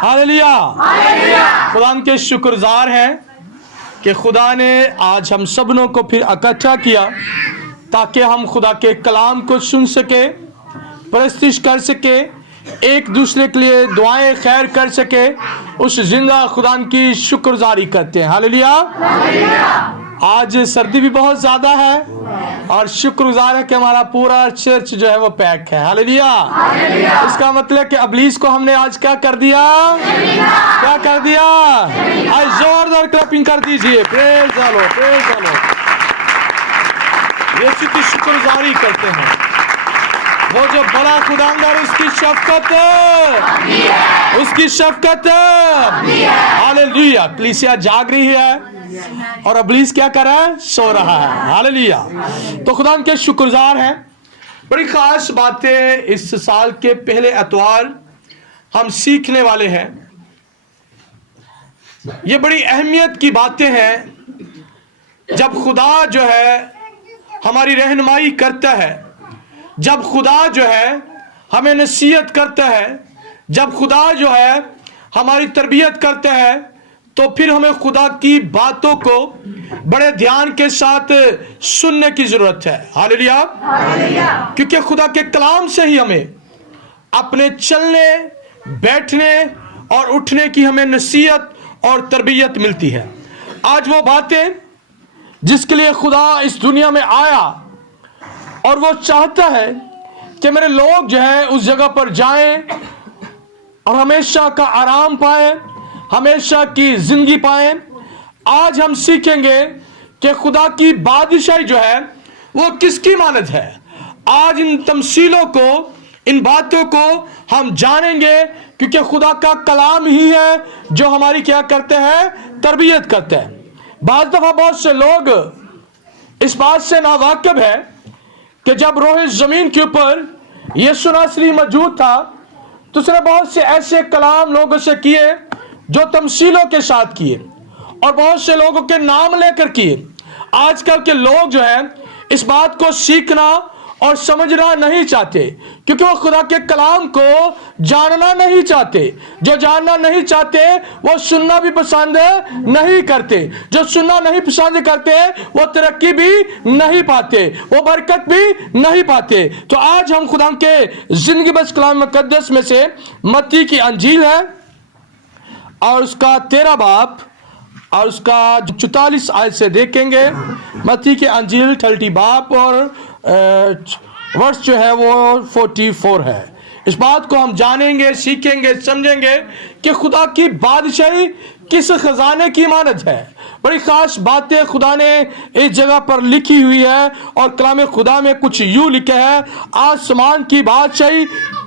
Hallelujah. खुदा के शुक्रगुजार हैं कि खुदा ने आज हम सबनों को फिर इकट्ठा किया ताकि हम खुदा के कलाम को सुन सके, परस्तिश कर सके, एक दूसरे के लिए दुआएं खैर कर सके। उस जिंदा खुदा की शुक्रगुजारी करते हैं। हालेलुया। आज सर्दी भी बहुत ज्यादा है और शुक्रगुजार है कि हमारा पूरा चर्च जो है वो पैक है। हालेलुया। इसका मतलब कि इब्लीस को हमने आज क्या कर दिया? क्या कर दिया? आज जोरदार क्लैपिंग कर दीजिए। Praise the lord, praise the lord. यीशु की शुक्रगुजारी करते हैं। वो जो बड़ा खुदावंद उसकी शफकत, उसकी शफकत। हालेलुया। कलीसिया जाग रही है और इब्लीस क्या कर रहा है? सो रहा है। हालेलुया। तो खुदा के शुक्रगुजार हैं। बड़ी खास बातें इस साल के पहले एतवार हम सीखने वाले हैं। ये बड़ी अहमियत की बातें हैं जब खुदा जो है हमारी रहनुमाई करता है, जब खुदा जो है हमें नसीहत करता है, जब खुदा जो है हमारी तरबियत करता है, तो फिर हमें खुदा की बातों को बड़े ध्यान के साथ सुनने की जरूरत है। हालेलुया। क्योंकि खुदा के कलाम से ही हमें अपने चलने, बैठने और उठने की हमें नसीहत और तरबियत मिलती है। आज वो बातें जिसके लिए खुदा इस दुनिया में आया और वो चाहता है कि मेरे लोग जो है उस जगह पर जाएं और हमेशा का आराम पाएं, हमेशा की जिंदगी पाएं। आज हम सीखेंगे कि खुदा की बादशाही जो है वो किसकी मानद है। आज इन तमसीलों को, इन बातों को हम जानेंगे क्योंकि खुदा का कलाम ही है जो हमारी क्या करते हैं? तरबियत करते हैं। बाज़ दफा बहुत से लोग इस बात से नावाकिफ है कि जब रोह जमीन के ऊपर यीशु नासरी मौजूद था तो उसने बहुत से ऐसे कलाम लोगों से किए जो तमसीलों के साथ किए और बहुत से लोगों के नाम लेकर किए। आजकल के लोग जो है इस बात को सीखना और समझना नहीं चाहते क्योंकि वो खुदा के कलाम को जानना नहीं चाहते। जो जानना नहीं चाहते वो सुनना भी पसंद नहीं करते। जो सुनना नहीं पसंद करते वो तरक्की भी नहीं पाते, वो बरकत भी नहीं पाते। तो आज हम खुदा के जिंदगी बस कलाम मुकद्दस में से मत्ती की अंजील है और उसका 13 बाब और उसका 44 आयत से देखेंगे। मत्ती के अंजील 30 बाब और वर्ष जो है वो 44 है। इस बात को हम जानेंगे, सीखेंगे, समझेंगे कि खुदा की बादशाही किस खजाने की मानद है। बड़ी खास बातें खुदा ने इस जगह पर लिखी हुई है और कलाम खुदा में कुछ यूं लिखा है, आसमान की बादशाही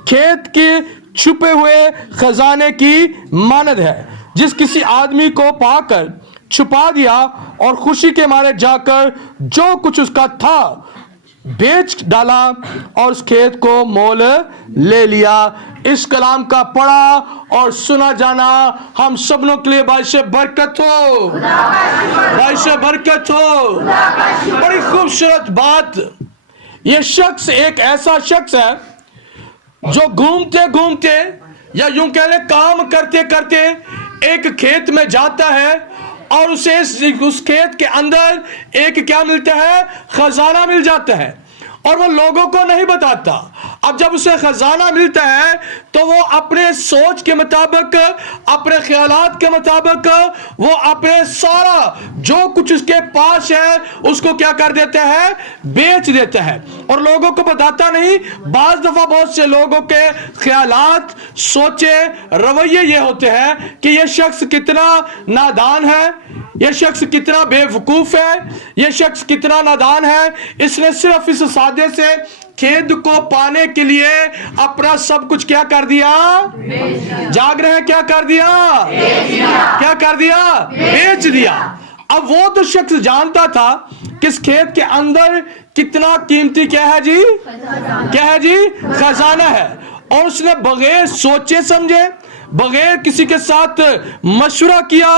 खेत के छुपे हुए खजाने की मानद है। जिस किसी आदमी को पाकर छुपा दिया और खुशी के मारे जाकर जो कुछ उसका था बेच डाला और उस खेत को मोल ले लिया। इस कलाम का पढ़ा और सुना जाना हम सबनों के लिए बाइश बरकत हो, बाइश बरकत हो। बड़ी खूबसूरत बात। ये शख्स एक ऐसा शख्स है जो घूमते घूमते या यूं कह ले काम करते करते एक खेत में जाता है और उसे उस खेत के अंदर एक क्या मिलता है? खजाना मिल जाता है और वो लोगों को नहीं बताता। अब जब उसे खजाना मिलता है तो वो अपने सोच के मुताबिक, अपने ख्यालात के मुताबिक वो अपने सारा जो कुछ उसके पास है उसको क्या कर देता है? बेच देता है और लोगों को बताता नहीं। बाज दफा बहुत से लोगों के ख्यालात, सोचे, रवैये ये होते हैं कि ये शख्स कितना नादान है, ये शख्स कितना बेवकूफ है, ये शख्स कितना नादान है। इसने सिर्फ इस सादे से खेद को पाने के लिए अपना सब कुछ क्या कर दिया? जाग रहे हैं, क्या कर दिया? क्या कर दिया? बेच दिया। अब वो तो शख्स जानता था कि इस खेत के अंदर कितना कीमती क्या है जी? क्या है जी? खजाना है। और उसने बगैर सोचे समझे, बगैर किसी के साथ मशवरा किया,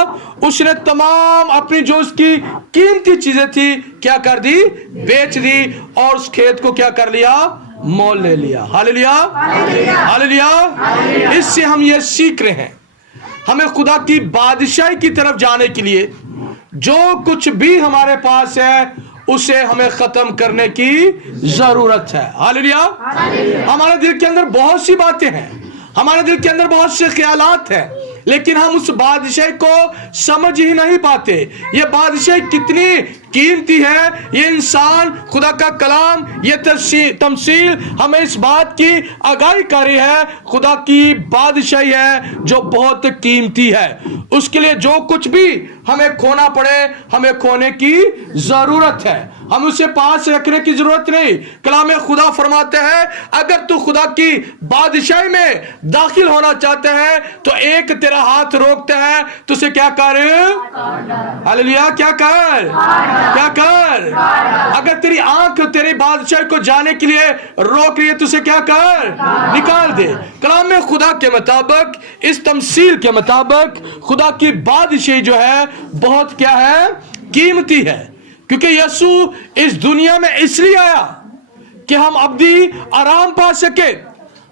उसने तमाम अपनी जो उसकी कीमती चीजें थी क्या कर दी? बेच दी और उस खेत को क्या कर लिया? मोल ले लिया। Hallelujah, hallelujah. इससे हम ये सीख रहे हैं, हमें खुदा की बादशाही की तरफ जाने के लिए जो कुछ भी हमारे पास है उसे हमें खत्म करने की जरूरत है। हालेलुया। हमारे दिल के अंदर बहुत सी बातें हैं, हमारे दिल के अंदर बहुत से ख्यालात हैं, लेकिन हम उस बादशाही को समझ ही नहीं पाते। ये बादशाही कितनी कीमती है, ये इंसान, खुदा का कलाम, ये तमसील हमें इस बात की आगाही करी है, खुदा की बादशाही है जो बहुत कीमती है। उसके लिए जो कुछ भी हमें खोना पड़े, हमें खोने की जरूरत है, हम उसे पास रखने की जरूरत नहीं। कलाम खुदा फरमाते हैं, अगर तू खुदा की बादशाही में दाखिल होना चाहते हैं तो एक तेरा हाथ रोकता है, तो उसे क्या कर? हालेलुया, क्या कर? क्या कर? अगर तेरी आंख तेरी बादशाही को जाने के लिए रोक रही है तो उसे क्या कर? निकाल दे। कलाम में खुदा के मुताबिक, इस तमसील के मुताबिक, खुदा की बादशाही जो है बहुत क्या है? कीमती है। क्योंकि यीशु इस दुनिया में इसलिए आया कि हम अब्दी आराम पा सके,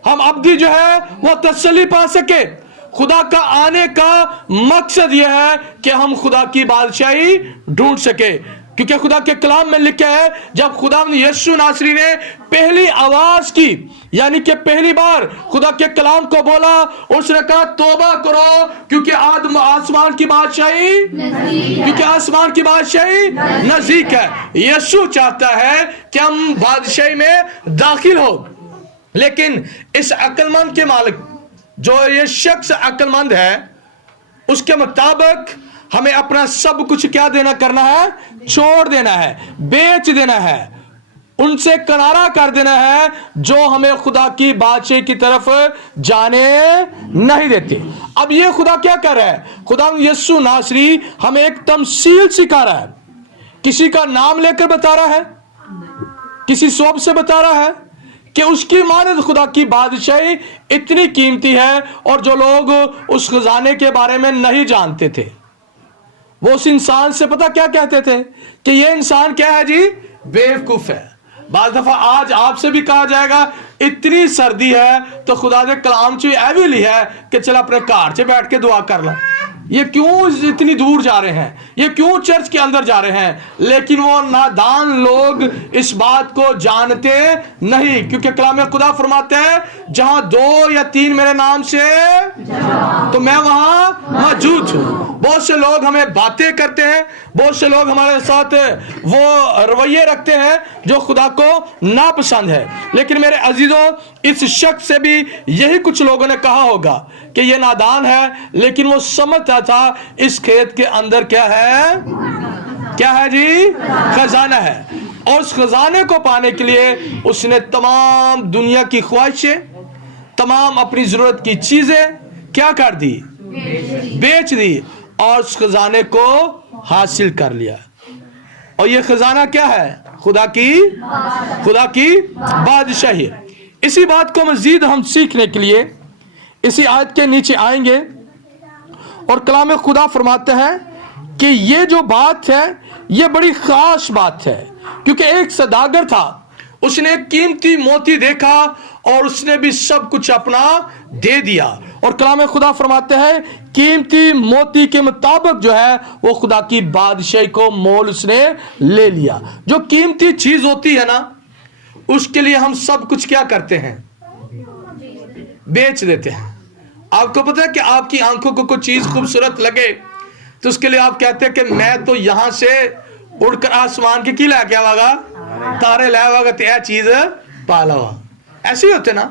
हम अब्दी जो है वो तसल्ली पा सके। खुदा का आने का मकसद यह है कि हम खुदा की बादशाही ढूंढ सके। क्योंकि खुदा के कलाम में लिखा है, जब खुदा यीशु नासरी ने पहली आवाज की, यानी कि पहली बार खुदा के कलाम को बोला, उसने कहा तौबा करो क्योंकि आसमान की बादशाही, क्योंकि आसमान की बादशाही नजदीक है। यीशु चाहता है कि हम बादशाही में दाखिल हो, लेकिन इस अक्लमंद के मालिक, जो ये शख्स अक्लमंद है, उसके मुताबिक हमें अपना सब कुछ क्या देना करना है? छोड़ देना है, बेच देना है, उनसे किनारा कर देना है जो हमें खुदा की बादशाही की तरफ जाने नहीं देते। अब ये खुदा क्या कर रहा है? खुदा यीशु नासरी हमें एक तमसील सिखा रहा है, किसी का नाम लेकर बता रहा है, किसी शोभ से बता रहा है कि उसकी मानद खुदा की बादशाही इतनी कीमती है, और जो लोग उस खजाने के बारे में नहीं जानते थे वो उस इंसान से पता क्या कहते थे कि ये इंसान क्या है जी? बेवकूफ है। बाज़ दफा आज आपसे भी कहा जाएगा, इतनी सर्दी है तो खुदा दे कलाम च एवी ली है कि चल अपने घर च बैठ के दुआ कर ला। ये क्यों इतनी दूर जा रहे हैं, ये क्यों चर्च के अंदर जा रहे हैं? लेकिन वो नादान लोग इस बात को जानते नहीं, क्योंकि कलाम खुदा फरमाते हैं, जहां 2 या 3 मेरे नाम से तो मैं वहां मौजूद हूं। बहुत से लोग हमें बातें करते हैं, बहुत से लोग हमारे साथ वो रवैये रखते हैं जो खुदा को नापसंद है। लेकिन मेरे अजीजों, इस शख्स से भी यही कुछ लोगों ने कहा होगा कि ये नादान है, लेकिन वो समझता था इस खेत के अंदर क्या है? क्या है जी? खजाना है। और उस खजाने को पाने के लिए उसने तमाम दुनिया की ख्वाहिशें, तमाम अपनी जरूरत की चीजें क्या कर दी? बेच दी, और उस खजाने को हासिल कर लिया। और ये खजाना क्या है? खुदा की बादशाही। इसी बात को मजीद हम सीखने के लिए इसी आयत के नीचे आएंगे, और कलाम खुदा फरमाते हैं कि ये जो बात है ये बड़ी खास बात है। क्योंकि एक सदागर था, उसने एक कीमती मोती देखा और उसने भी सब कुछ अपना दे दिया। और कलाम खुदा फरमाते हैं, कीमती मोती के मुताबिक जो है वो खुदा की बादशाही को मोल उसने ले लिया। जो कीमती चीज होती है ना, उसके लिए हम सब कुछ क्या करते हैं? बेच देते हैं। आपको पता है कि आपकी आंखों को कोई चीज खूबसूरत लगे तो उसके लिए आप कहते हैं कि मैं तो यहां से उड़कर आसमान के की लाके आवागा, तारे लावागा, तो यह चीज पालावा। ऐसे ही होते ना।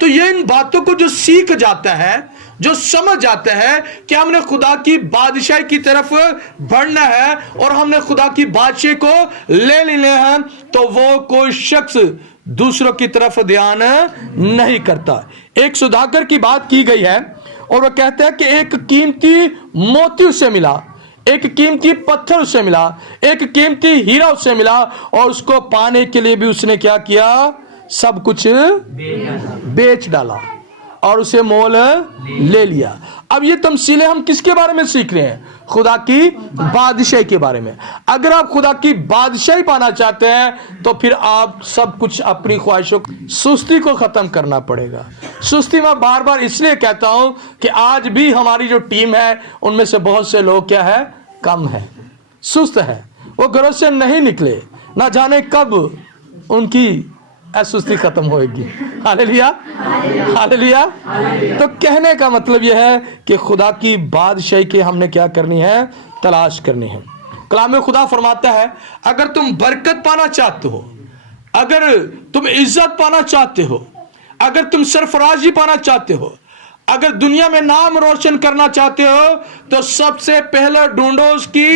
तो ये इन बातों को जो सीख जाता है, जो समझ जाता है कि हमने खुदा की बादशाही की तरफ बढ़ना है और हमने खुदा की बादशाही को ले लेना है, तो वो कोई शख्स दूसरों की तरफ ध्यान नहीं करता। एक सौदागर की बात की गई है और वो कहता है कि एक कीमती मोती उसे मिला, एक कीमती पत्थर उसे मिला, एक कीमती हीरा उसे मिला, और उसको पाने के लिए भी उसने क्या किया? सब कुछ बेच डाला। और उसे मोल ले लिया। अब ये तमसीलें हम किसके बारे में सीख रहे हैं? खुदा की बादशाही के बारे में। अगर आप खुदा की बादशाही पाना चाहते हैं तो फिर आप सब कुछ अपनी ख्वाहिशों, सुस्ती को खत्म करना पड़ेगा। सुस्ती मैं बार बार इसलिए कहता हूं कि आज भी हमारी जो टीम है उनमें से बहुत से लोग क्या है, कम है, सुस्त है, वो घरों से नहीं निकले, ना जाने कब उनकी सुस्ती खत्म होएगी। Hallelujah, hallelujah. तो कहने का मतलब यह है कि खुदा की बादशाही की हमने क्या करनी है, तलाश करनी है। कलाम खुदा फरमाता है अगर तुम बरकत पाना चाहते हो, अगर तुम इज्जत पाना चाहते हो, अगर तुम सरफराजी पाना चाहते हो, अगर दुनिया में नाम रोशन करना चाहते हो तो सबसे पहले ढूंढो उसकी,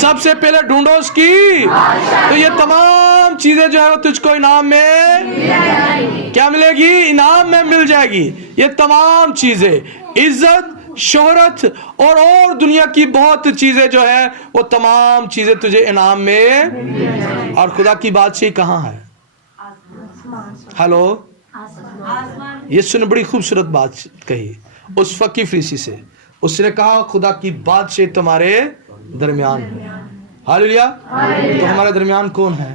सबसे पहले ढूंढो उसकी। तो ये तमाम चीजें जो है वो तुझको इनाम में क्या मिलेगी, इनाम में मिल जाएगी। ये तमाम चीजें, इज्जत, शोहरत और दुनिया की बहुत चीजें जो है वो तमाम चीजें तुझे इनाम में। और खुदा की बादशाही कहाँ है? हेलो, यीशु ने बड़ी खूबसूरत बात कही उस फकीर फरीसी से। उसने कहा खुदा की बादशाही तुम्हारे दरमियान है। हालेलुया। तो हमारे दरमियान कौन है?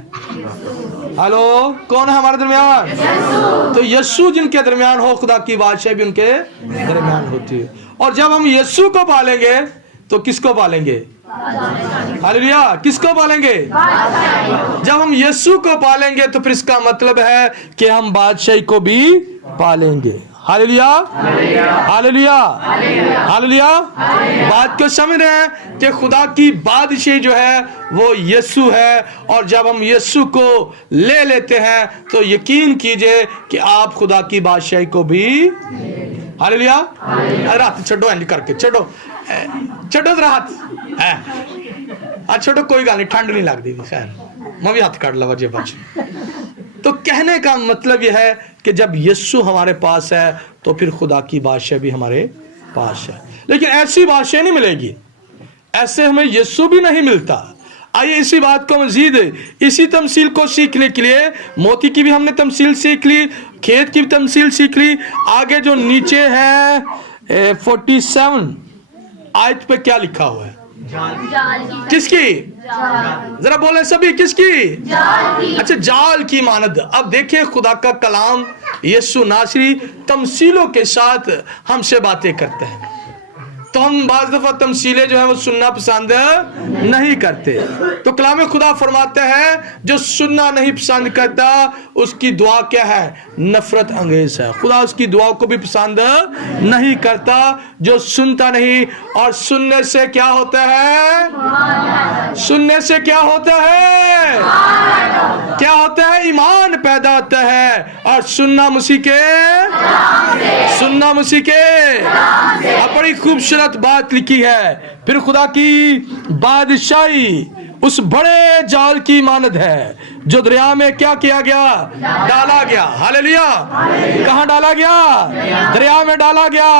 हेलो, कौन है हमारे दरमियान? तो यीशु जिनके दरमियान हो, खुदा की बादशाही भी उनके दरमियान होती है। और जब हम यीशु को पालेंगे तो किसको पालेंगे? हालेलुया, किसको पालेंगे? जब हम यीशु को पालेंगे तो फिर इसका मतलब है कि हम बादशाही को भी पालेंगे। Hallelujah, hallelujah, hallelujah. बात को समझ रहे हैं कि खुदा की बादशाही जो है वो यीशु है। और जब हम यीशु को ले लेते हैं तो यकीन कीजिए कि आप खुदा की बादशाही को भी। हालेलुया। रात छो इंज करके छो रात छोड़ो, कोई गल नहीं, ठंड नहीं लगती। खैर मैं भी हाथ काट लवा जे बच। तो कहने का मतलब यह है कि जब यीशु हमारे पास है तो फिर खुदा की बादशाह भी हमारे पास है। लेकिन ऐसी बादशाह नहीं मिलेगी, ऐसे हमें यीशु भी नहीं मिलता। आइए इसी बात को मजीद, इसी तमसील को सीखने के लिए मोती की भी हमने तमसील सीख ली, खेत की भी तमसील सीख ली। आगे जो नीचे है 47 आयत पे क्या लिखा हुआ है? किसकी? जरा बोले सभी, किसकी? अच्छा, जाल की मानद। अब देखिए खुदा का कलाम यीशु नासरी तमसीलों के साथ हमसे बातें करते हैं। तो हम बाज़ दफा तमसीलें जो है वो सुनना पसंद नहीं करते। तो कलाम खुदा फरमाते हैं जो सुनना नहीं पसंद करता उसकी दुआ क्या है? नफरत अंगेज है। खुदा उसकी दुआ को भी पसंद नहीं करता जो सुनता नहीं। और सुनने से क्या होता है? सुनने से क्या होता है? क्या होता है? ईमान पैदा होता है। और सुनना मसीह के, सुनना मसीह के। बड़ी खूबसूरत बात लिखी है। फिर खुदा की बादशाही उस बड़े जाल की मानद है जो दरिया में क्या किया गया? डाला गया। हालेलुया। कहाँ डाला गया? दरिया में डाला गया।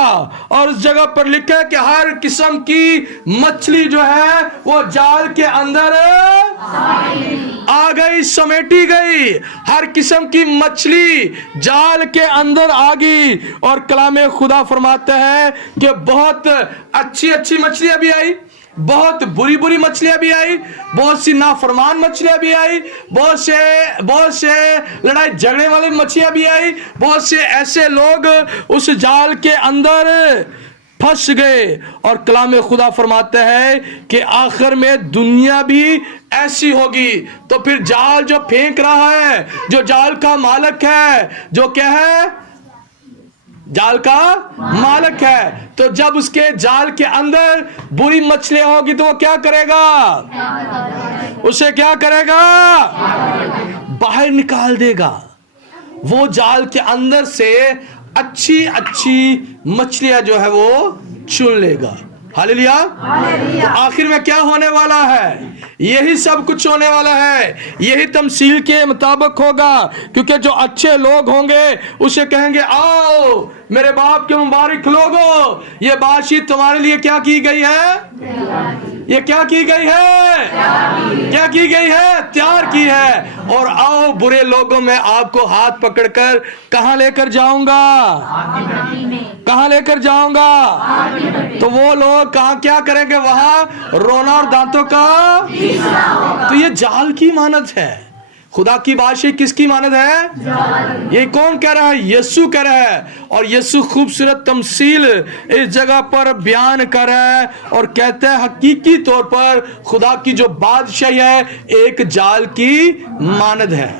और उस जगह पर लिखा है कि हर किस्म की मछली जो है वो जाल के अंदर आ गई, समेटी गई। हर किस्म की मछली जाल के अंदर आ गई। और कलाम खुदा फरमाता है कि बहुत अच्छी अच्छी मछलियां भी आई, बहुत बुरी बुरी मछलियां भी आई, बहुत सी नाफरमान मछलियां भी आई, बहुत से लड़ाई झगड़े वाली मछलियां भी आई। बहुत से ऐसे लोग उस जाल के अंदर फंस गए। और कलाम खुदा फरमाता है कि आखिर में दुनिया भी ऐसी होगी। तो फिर जाल जो फेंक रहा है, जो जाल का मालिक है, जो क्या है? जाल का मालिक है। तो जब उसके जाल के अंदर बुरी मछलियां होगी तो वो क्या करेगा? उसे क्या करेगा? बाहर निकाल देगा। वो जाल के अंदर से अच्छी अच्छी मछलियां जो है वो चुन लेगा। हालेलुया। तो आखिर में क्या होने वाला है? यही सब कुछ होने वाला है। यही तमसील के मुताबिक होगा। क्योंकि जो अच्छे लोग होंगे उसे कहेंगे आओ मेरे बाप के मुबारक लोगो, ये बादशाही तुम्हारे लिए क्या की गई है? یہ کیا کی گئی ہے؟ کیا کی گئی ہے؟ تیار کی ہے. اور آؤ برے لوگوں میں آپ کو ہاتھ پکڑ کر کہاں لے کر جاؤں گا؟ کہاں لے کر جاؤں گا؟ تو وہ لوگ کہاں کیا کریں گے؟ وہاں رونا اور دانتوں کا. تو یہ جال کی مانند ہے. خدا کی بادشاہی کس کی مانند ہے؟ یہ کون کہہ رہا ہے؟ یسوع کہہ رہا ہے. اور یسوع خوبصورت تمثیل اس جگہ پر بیان کر رہا ہے اور کہتا ہے حقیقی طور پر خدا کی جو بادشاہی ہے ایک جال کی مانند ہے.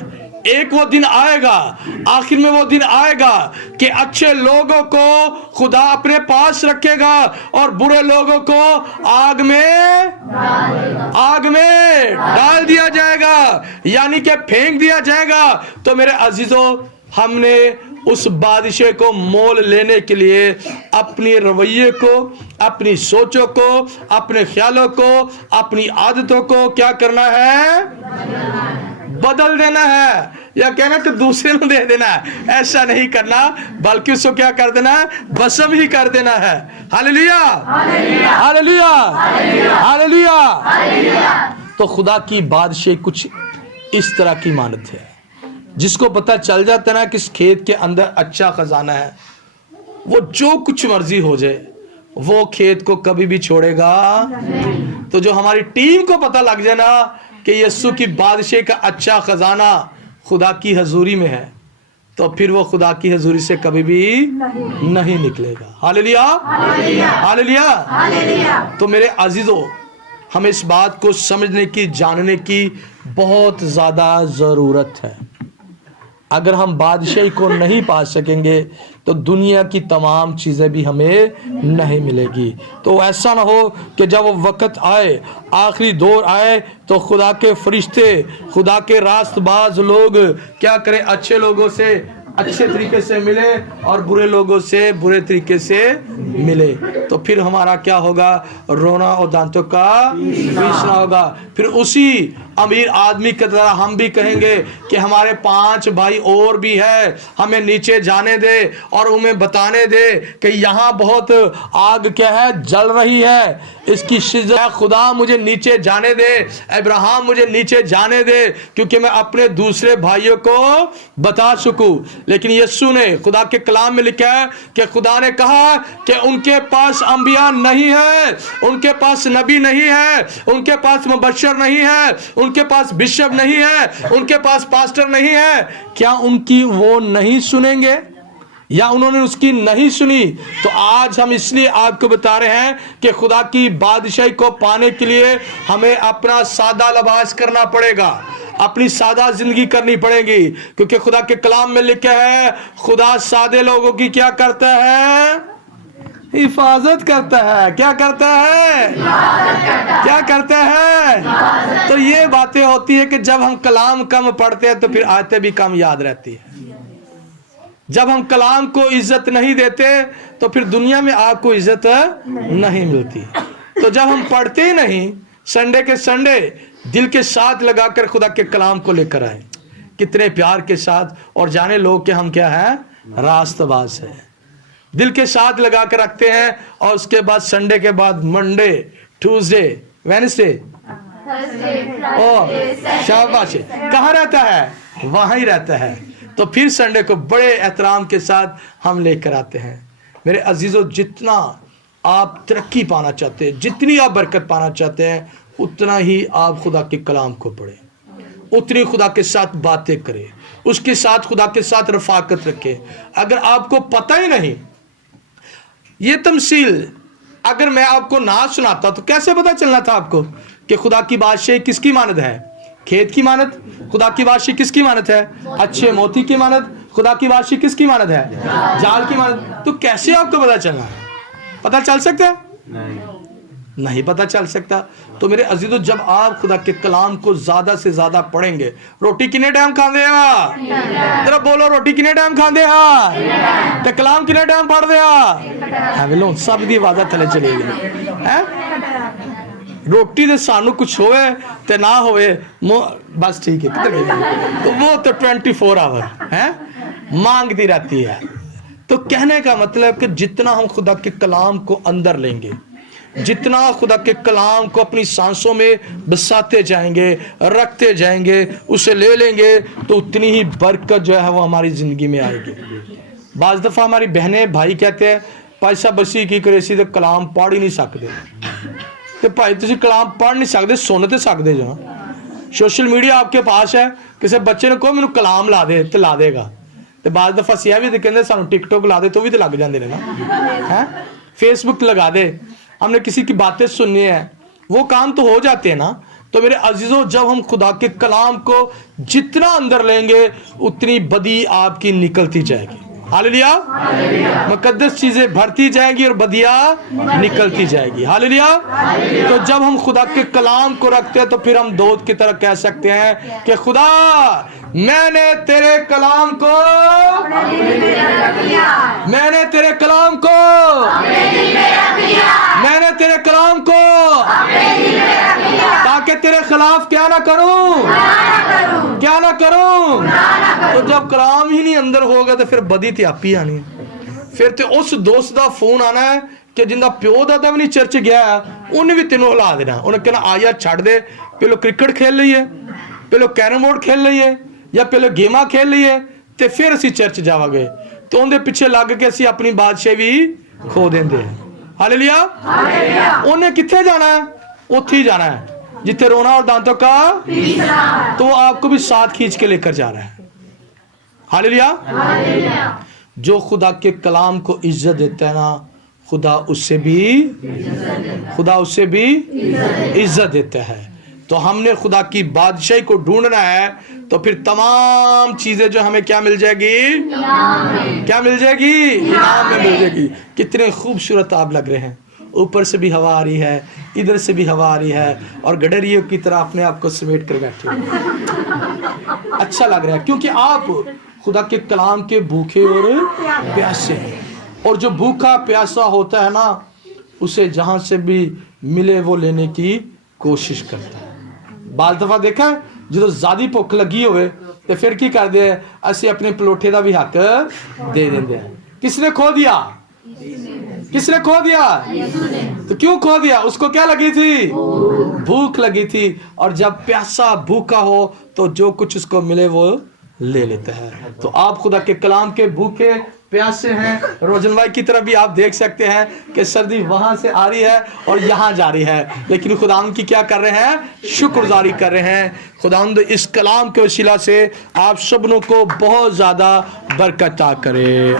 ایک وہ دن آئے گا، آخر میں وہ دن آئے گا کہ اچھے لوگوں کو خدا اپنے پاس رکھے گا اور برے لوگوں کو آگ میں ڈال دیا جائے گا، یعنی کہ پھینک دیا جائے گا. تو میرے عزیزوں، ہم نے اس بادشاہ کو مول لینے کے لیے اپنی رویے کو، اپنی سوچوں کو، اپنے خیالوں کو، اپنی عادتوں کو کیا کرنا ہے؟ بدل دینا ہے. یا کہنا کہ دوسرے کو دے دینا ہے. ایسا نہیں کرنا، بلکہ اس کو کیا کر دینا ہے؟ بسم ہی کر دینا ہے. ہاللیلویا، ہاللیلویا، ہاللیلویا. تو خدا کی بادشاہی کچھ اس طرح کی مانند ہے. جس کو پتہ چل جاتا ہے نا کہ اس کھیت کے اندر اچھا خزانہ ہے، وہ جو کچھ مرضی ہو جائے وہ کھیت کو کبھی بھی چھوڑے گا. تو جو ہماری ٹیم کو پتہ لگ جائے نا کہ یسوع کی بادشاہی کا اچھا خزانہ خدا کی حضوری میں ہے، تو پھر وہ خدا کی حضوری سے کبھی بھی نہیں نکلے گا. ہاللیلویا، ہاللیلویا. تو میرے عزیزو، ہمیں اس بات کو سمجھنے کی، جاننے کی بہت زیادہ ضرورت ہے. اگر ہم بادشاہی کو نہیں پا سکیں گے تو دنیا کی تمام چیزیں بھی ہمیں نہیں ملے گی. تو ایسا نہ ہو کہ جب وہ وقت آئے، آخری دور آئے، تو خدا کے فرشتے، خدا کے راست باز لوگ کیا کریں؟ اچھے لوگوں سے اچھے طریقے سے ملے اور برے لوگوں سے برے طریقے سے ملے. تو پھر ہمارا کیا ہوگا؟ رونا اور دانتوں کا پیسنا ہوگا. پھر اسی امیر آدمی کی طرح ہم بھی کہیں گے کہ ہمارے 5 بھائی اور بھی ہے، ہمیں نیچے جانے دے اور انہیں بتانے دے کہ یہاں بہت آگ کیا ہے؟ جل رہی ہے، اس کی شدت ہے. خدا مجھے نیچے جانے دے، ابراہیم مجھے نیچے جانے دے، کیونکہ میں اپنے دوسرے بھائیوں کو بتا سکوں. لیکن یسوع نے خدا کے کلام میں لکھا ہے کہ خدا نے کہا کہ ان کے پاس انبیاء نہیں ہے، ان کے پاس نبی نہیں ہے، ان کے پاس مبشر نہیں ہے، ان کے پاس بشپ نہیں ہے، ان کے پاس پاسٹر نہیں ہے. کیا ان کی وہ نہیں سنیں گے یا انہوں نے اس کی نہیں سنی؟ تو آج ہم اس لیے آپ کو بتا رہے ہیں کہ خدا کی بادشاہی کو پانے کے لیے ہمیں اپنا سادہ لباس کرنا پڑے گا، اپنی سادہ زندگی کرنی پڑے گی. کیونکہ خدا کے کلام میں لکھا ہے خدا سادے لوگوں کی کیا کرتا ہے؟ حفاظت کرتا ہے. کیا کرتا ہے؟ کیا کرتا ہے؟ تو یہ باتیں ہوتی ہے کہ جب ہم کلام کم پڑھتے ہیں تو پھر آیتیں بھی کم یاد رہتی ہیں. جب ہم کلام کو عزت نہیں دیتے تو پھر دنیا میں آپ کو عزت نہیں ملتی. تو جب ہم پڑھتے ہی نہیں، سنڈے کے سنڈے دل کے ساتھ لگا کر خدا کے کلام کو لے کر آئے کتنے پیار کے ساتھ، اور جانے لوگ کہ ہم کیا ہیں؟ راست باز ہیں. دل کے ساتھ لگا کر رکھتے ہیں، اور اس کے بعد سنڈے کے بعد منڈے، ٹیوزڈے، وینسڈے، شاباش، کہاں رہتا ہے؟ وہاں ہی رہتا ہے. تو پھر سنڈے کو بڑے احترام کے ساتھ ہم لے کر آتے ہیں. میرے عزیزو، جتنا آپ ترقی پانا چاہتے ہیں، جتنی آپ برکت پانا چاہتے ہیں، اتنا ہی آپ خدا کے کلام کو پڑھیں، اتنی خدا کے ساتھ باتیں کریں، اس کے ساتھ خدا کے ساتھ رفاقت رکھیں. اگر آپ کو پتہ ہی نہیں، یہ تمثیل اگر میں آپ کو نہ سناتا تو کیسے پتہ چلنا تھا آپ کو کہ خدا کی بادشاہی کس کی مانند ہے؟ کھیت کی مانند. خدا کی بادشاہی کس کی مانند ہے؟ اچھے موتی کی مانند. خدا کی بادشاہی کس کی مانند ہے؟ جال کی مانند. تو کیسے آپ کو پتہ چلنا ہے؟ پتہ چل سکتا ہے؟ نہیں پتہ چل سکتا. تو میرے عزیزو، جب آپ خدا کے کلام کو زیادہ سے زیادہ پڑھیں گے. روٹی کنے ٹائم کھاندے ہاں؟ ذرا بولو، روٹی کنے ٹائم کھاندے ہاں؟ تے کلام کنے ٹائم پڑھ دے ہاں؟ بولو سب دی آواز تھلے چلے گی. روٹی دے سانو کچھ ہوئے تے نہ ہوئے بس ٹھیک ہے، کدھر گئی؟ تو وہ تو 24 آور مانگتی رہتی ہے. تو کہنے کا مطلب کہ جتنا ہم خدا کے کلام کو اندر لیں گے، जितना खुदा के कलाम को अपनी सांसों में बसाते जाएंगे, रखते जाएंगे, उसे ले लेंगे, तो उतनी ही बरकत जो है वो हमारी ज़िंदगी में आएगी। बाज़ दफ़ा हमारी बहनें भाई कहते हैं भाई साहब बसी की करे सी तो कलाम पढ़ ही नहीं सकते। तो भाई तुम कलाम पढ़ नहीं सकते, सुन तो सकते जो। सोशल मीडिया आपके पास है, किसी बच्चे ने कहो मैंने कलाम ला दे तो ला देगा। तो बाज़ दफ़ा सिया भी तो कहते सानू टिकटॉक ला दे तो भी तो लग जाते ना हैं, फेसबुक लगा दे, हमने किसी की बातें सुननी है, वो काम तो हो जाते हैं ना। तो मेरे अजीजों, जब हम खुदा के कलाम को जितना अंदर लेंगे उतनी बदी आपकी निकलती जाएगी। हालेलुया, मुकद्दस चीजें भरती जाएंगी और बदिया निकलती जाएगी। हालेलुया। तो जब हम खुदा के कलाम को रखते हैं तो फिर हम दूत की तरह कह सकते हैं कि खुदा मैंने तेरे कलाम को, मैंने तेरे कलाम को, मैंने तेरे कलाम को, ताकि तेरे खिलाफ क्या ना करूं, क्या ना करूं। तो जब कलाम ही नहीं अंदर होगा तो फिर बदी ते आपी आनी है। फिर तो उस दोस्त का फोन आना है कि जिंदा प्यो दादा भी नहीं चर्च गया, उन्हें भी तेनों हिला देना। उन्हें कहना आ यार छड़ दे, पहले क्रिकेट खेल लीए, पहले कैरम बोर्ड खेल लीए, या पहले गेमा खेल लीए, तो फिर असी चर्च जावांगे। तो उनके पीछे लग के असी अपनी बादशाह भी खो देंगे। हालेलुया। उन्हें किथे जाना है? उत्थे ही जाना है जिथे रोना और दांतों का, तो वो आपको भी साथ खींच के लेकर जा रहा है। हालेलुया। जो खुदा के कलाम को इज्जत देता है ना, खुदा उससे भी इज्जत देता है। तो हमने खुदा की बादशाही को ढूंढना है, तो फिर तमाम चीजें जो हमें क्या मिल जाएगी, क्या मिल जाएगी, इनाम में मिल जाएगी। कितने खूबसूरत आप लग रहे हैं, ऊपर से भी हवा आ रही है, इधर से भी हवा आ रही है, और गडरियों की तरह अपने आप को समेट कर बैठे हो। अच्छा लग रहा है क्योंकि आप खुदा के कलाम के भूखे और प्यासे हैं। और जो भूखा प्यासा होता है ना, उसे जहां से भी मिले वो लेने की कोशिश करता है। बाल दफा देखा जो ज़्यादा भुख लगी होवे तो फिर की करते हैं, असी अपने पलोठे का भी हक दे देंगे। किसने खो दिया? किसने खो दिया? तो क्यों खो दिया? उसको क्या लगी थी? भूख लगी थी। और जब प्यासा भूखा हो तो जो कुछ उसको मिले वो ले लेता है। तो आप खुदा के कलाम के भूखे प्यासे हैं। रोजन भाई की तरफ भी आप देख सकते हैं कि सर्दी वहां से आ रही है और यहाँ जा रही है, लेकिन खुदावंद की क्या कर रहे हैं? शुक्रगुजारी कर रहे हैं। खुदावंद इस कलाम के वसीला से आप सबनों को बहुत ज्यादा बरकत अता करे।